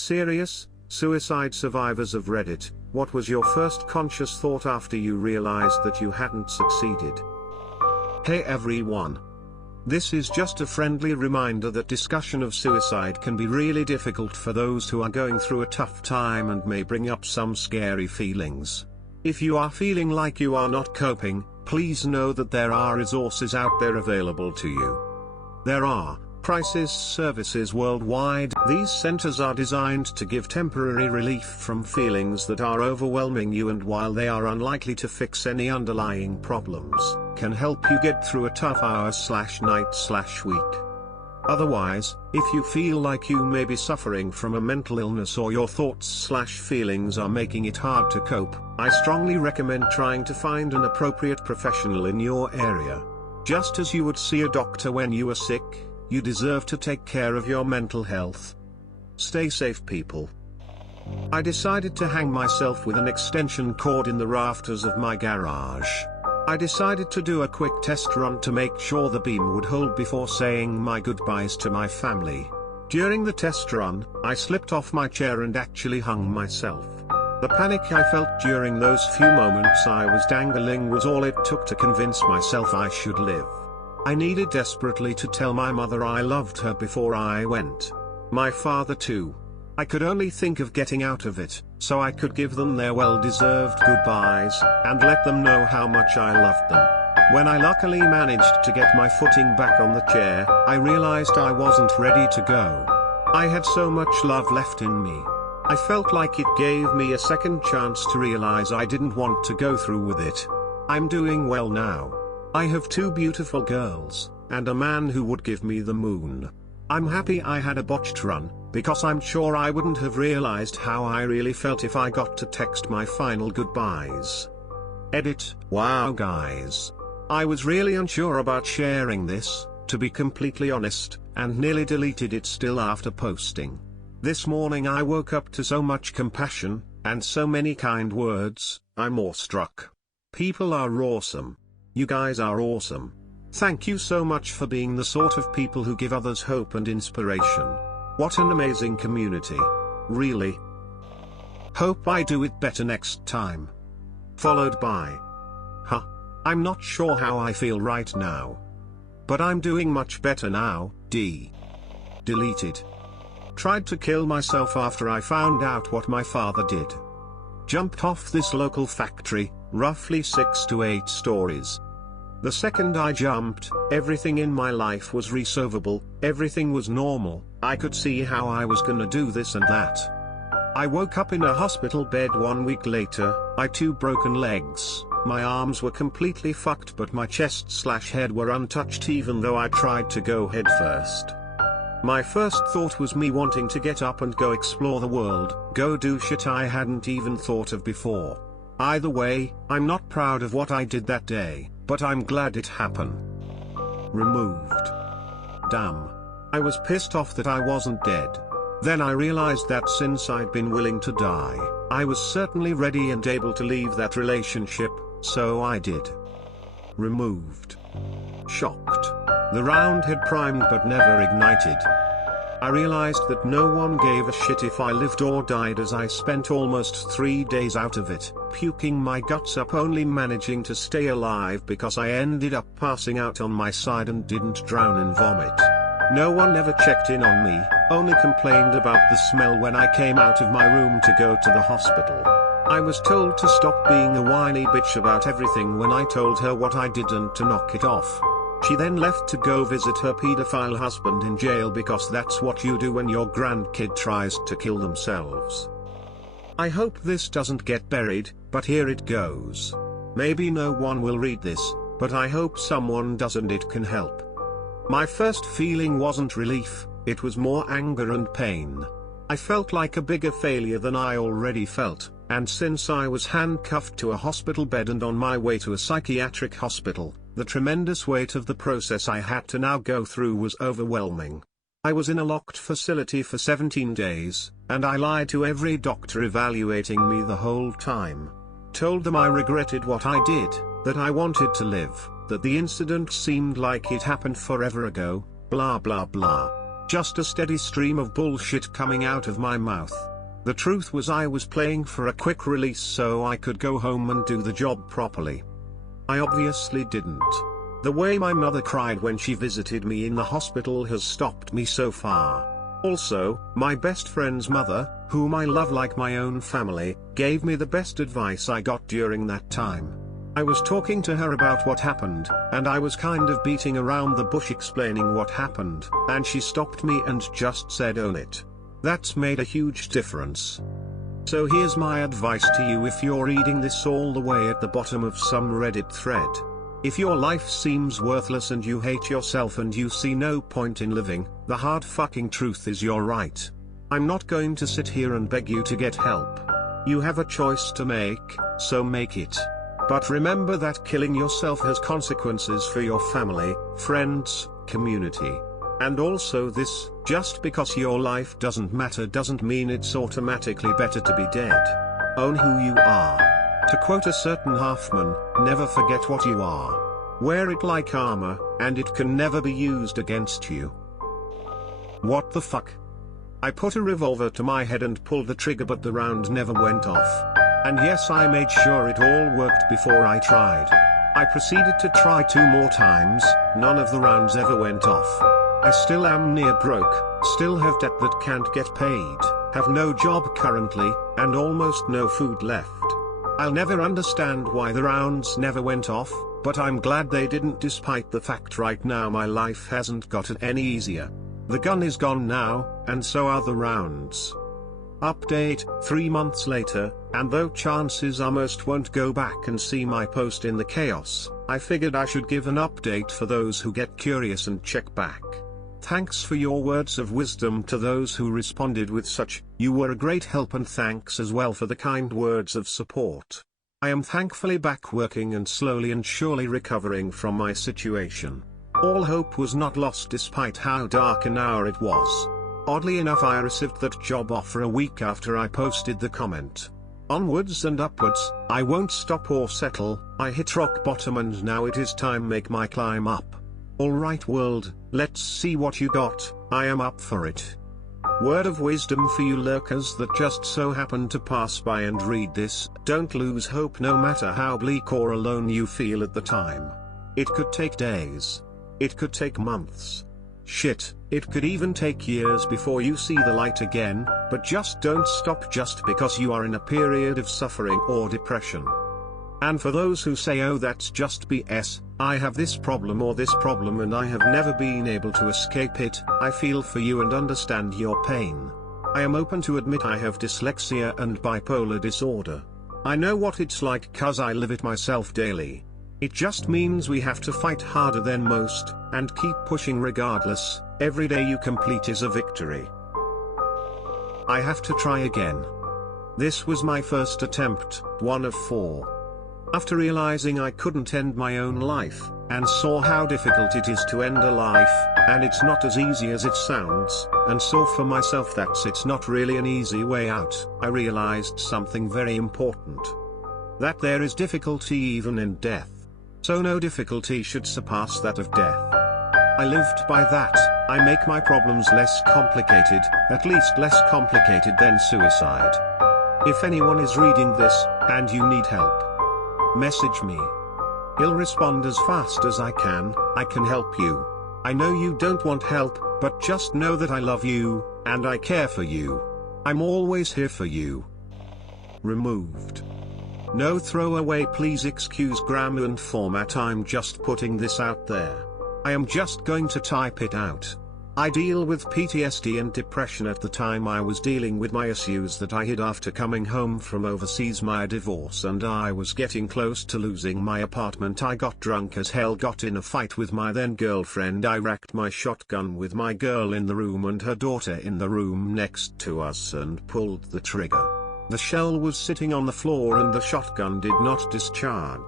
Serious, suicide survivors of Reddit, what was your first conscious thought after you realized that you hadn't succeeded? Hey everyone. This is just a friendly reminder that discussion of suicide can be really difficult for those who are going through a tough time and may bring up some scary feelings. If you are feeling like you are not coping, please know that there are resources out there available to you. There are crisis services worldwide. These centers are designed to give temporary relief from feelings that are overwhelming you, and while they are unlikely to fix any underlying problems, can help you get through a tough hour/night/week. Otherwise, if you feel like you may be suffering from a mental illness or your thoughts/feelings are making it hard to cope, I strongly recommend trying to find an appropriate professional in your area. Just as you would see a doctor when you are sick, you deserve to take care of your mental health. Stay safe, people. I decided to hang myself with an extension cord in the rafters of my garage. I decided to do a quick test run to make sure the beam would hold before saying my goodbyes to my family. During the test run, I slipped off my chair and actually hung myself. The panic I felt during those few moments I was dangling was all it took to convince myself I should live. I needed desperately to tell my mother I loved her before I went. My father too. I could only think of getting out of it, so I could give them their well-deserved goodbyes, and let them know how much I loved them. When I luckily managed to get my footing back on the chair, I realized I wasn't ready to go. I had so much love left in me. I felt like it gave me a second chance to realize I didn't want to go through with it. I'm doing well now. I have 2 beautiful girls, and a man who would give me the moon. I'm happy I had a botched run, because I'm sure I wouldn't have realized how I really felt if I got to text my final goodbyes. Edit. Wow guys. I was really unsure about sharing this, to be completely honest, and nearly deleted it still after posting. This morning I woke up to so much compassion, and so many kind words, I'm awestruck. People are awesome. You guys are awesome. Thank you so much for being the sort of people who give others hope and inspiration. What an amazing community. Really. Hope I do it better next time. Followed by, I'm not sure how I feel right now. But I'm doing much better now, Deleted. Tried to kill myself after I found out what my father did. Jumped off this local factory, roughly 6 to 8 stories. The second I jumped, everything in my life was resolvable, everything was normal, I could see how I was gonna do this and that. I woke up in a hospital bed 1 week later, I had 2 broken legs, my arms were completely fucked but my chest/head were untouched even though I tried to go head first. My first thought was me wanting to get up and go explore the world, go do shit I hadn't even thought of before. Either way, I'm not proud of what I did that day, but I'm glad it happened. Removed. Damn. I was pissed off that I wasn't dead. Then I realized that since I'd been willing to die, I was certainly ready and able to leave that relationship, so I did. Removed. Shocked. The round had primed but never ignited. I realized that no one gave a shit if I lived or died as I spent almost 3 days out of it, puking my guts up only managing to stay alive because I ended up passing out on my side and didn't drown in vomit. No one ever checked in on me, only complained about the smell when I came out of my room to go to the hospital. I was told to stop being a whiny bitch about everything when I told her what I did and to knock it off. She then left to go visit her pedophile husband in jail because that's what you do when your grandkid tries to kill themselves. I hope this doesn't get buried, but here it goes. Maybe no one will read this, but I hope someone does and it can help. My first feeling wasn't relief, it was more anger and pain. I felt like a bigger failure than I already felt, and since I was handcuffed to a hospital bed and on my way to a psychiatric hospital, the tremendous weight of the process I had to now go through was overwhelming. I was in a locked facility for 17 days, and I lied to every doctor evaluating me the whole time. Told them I regretted what I did, that I wanted to live, that the incident seemed like it happened forever ago, blah blah blah. Just a steady stream of bullshit coming out of my mouth. The truth was I was playing for a quick release so I could go home and do the job properly. I obviously didn't. The way my mother cried when she visited me in the hospital has stopped me so far. Also, my best friend's mother, whom I love like my own family, gave me the best advice I got during that time. I was talking to her about what happened, and I was kind of beating around the bush explaining what happened, and she stopped me and just said own it. That's made a huge difference. So here's my advice to you if you're reading this all the way at the bottom of some Reddit thread. If your life seems worthless and you hate yourself and you see no point in living, the hard fucking truth is you're right. I'm not going to sit here and beg you to get help. You have a choice to make, so make it. But remember that killing yourself has consequences for your family, friends, community. And also this, just because your life doesn't matter doesn't mean it's automatically better to be dead. Own who you are. To quote a certain Halfman, never forget what you are. Wear it like armor, and it can never be used against you. What the fuck? I put a revolver to my head and pulled the trigger but the round never went off. And yes, I made sure it all worked before I tried. I proceeded to try 2 more times, none of the rounds ever went off. I still am near broke, still have debt that can't get paid, have no job currently, and almost no food left. I'll never understand why the rounds never went off, but I'm glad they didn't despite the fact right now my life hasn't gotten any easier. The gun is gone now, and so are the rounds. Update, 3 months later, and though chances are most won't go back and see my post in the chaos, I figured I should give an update for those who get curious and check back. Thanks for your words of wisdom to those who responded with such, you were a great help, and thanks as well for the kind words of support. I am thankfully back working and slowly and surely recovering from my situation. All hope was not lost despite how dark an hour it was. Oddly enough, I received that job offer a week after I posted the comment. Onwards and upwards, I won't stop or settle, I hit rock bottom and now it is time make my climb up. Alright world, let's see what you got, I am up for it. Word of wisdom for you lurkers that just so happen to pass by and read this, don't lose hope no matter how bleak or alone you feel at the time. It could take days. It could take months. Shit, it could even take years before you see the light again, but just don't stop just because you are in a period of suffering or depression. And for those who say oh that's just BS, I have this problem or this problem and I have never been able to escape it, I feel for you and understand your pain. I am open to admit I have dyslexia and bipolar disorder. I know what it's like cause I live it myself daily. It just means we have to fight harder than most, and keep pushing regardless. Every day you complete is a victory. I have to try again. This was my first attempt, one of 4. After realizing I couldn't end my own life, and saw how difficult it is to end a life, and it's not as easy as it sounds, and saw for myself that it's not really an easy way out, I realized something very important. That there is difficulty even in death. So no difficulty should surpass that of death. I lived by that. I make my problems less complicated, at least less complicated than suicide. If anyone is reading this, and you need help, message me. I'll respond as fast as I can help you. I know you don't want help, but just know that I love you, and I care for you. I'm always here for you. Removed. No throwaway, please excuse grammar and format, I'm just putting this out there. I am just going to type it out. I deal with PTSD and depression. At the time I was dealing with my issues that I hid after coming home from overseas, my divorce, and I was getting close to losing my apartment. I got drunk as hell, got in a fight with my then girlfriend. I racked my shotgun with my girl in the room and her daughter in the room next to us and pulled the trigger. The shell was sitting on the floor and the shotgun did not discharge.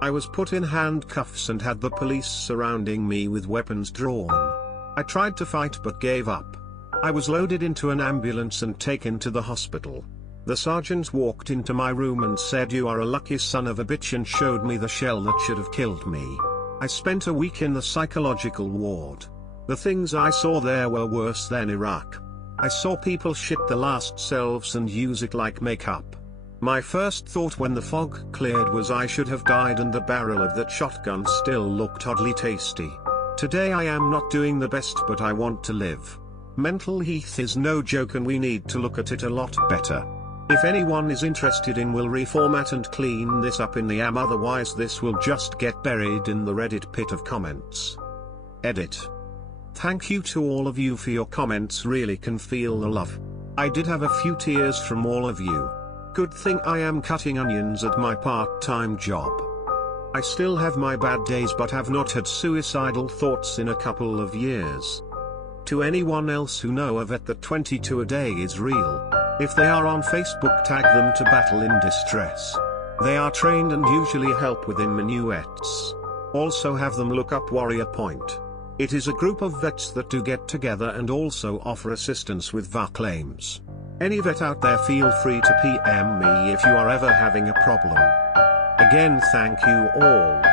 I was put in handcuffs and had the police surrounding me with weapons drawn. I tried to fight but gave up. I was loaded into an ambulance and taken to the hospital. The sergeant walked into my room and said, "You are a lucky son of a bitch," and showed me the shell that should have killed me. I spent a week in the psychological ward. The things I saw there were worse than Iraq. I saw people shit their last selves and use it like makeup. My first thought when the fog cleared was I should have died, and the barrel of that shotgun still looked oddly tasty. Today I am not doing the best, but I want to live. Mental health is no joke, and we need to look at it a lot better. If anyone is interested in, will reformat and clean this up in the AM, otherwise this will just get buried in the Reddit pit of comments. Edit. Thank you to all of you for your comments, really can feel the love. I did have a few tears from all of you. Good thing I am cutting onions at my part-time job. I still have my bad days, but have not had suicidal thoughts in a couple of years. To anyone else who know of it, that 22 a day is real. If they are on Facebook, tag them to Battle in Distress. They are trained and usually help within minuets. Also have them look up Warrior Point. It is a group of vets that do get together and also offer assistance with VA claims. Any vet out there, feel free to PM me if you are ever having a problem. Again, thank you all.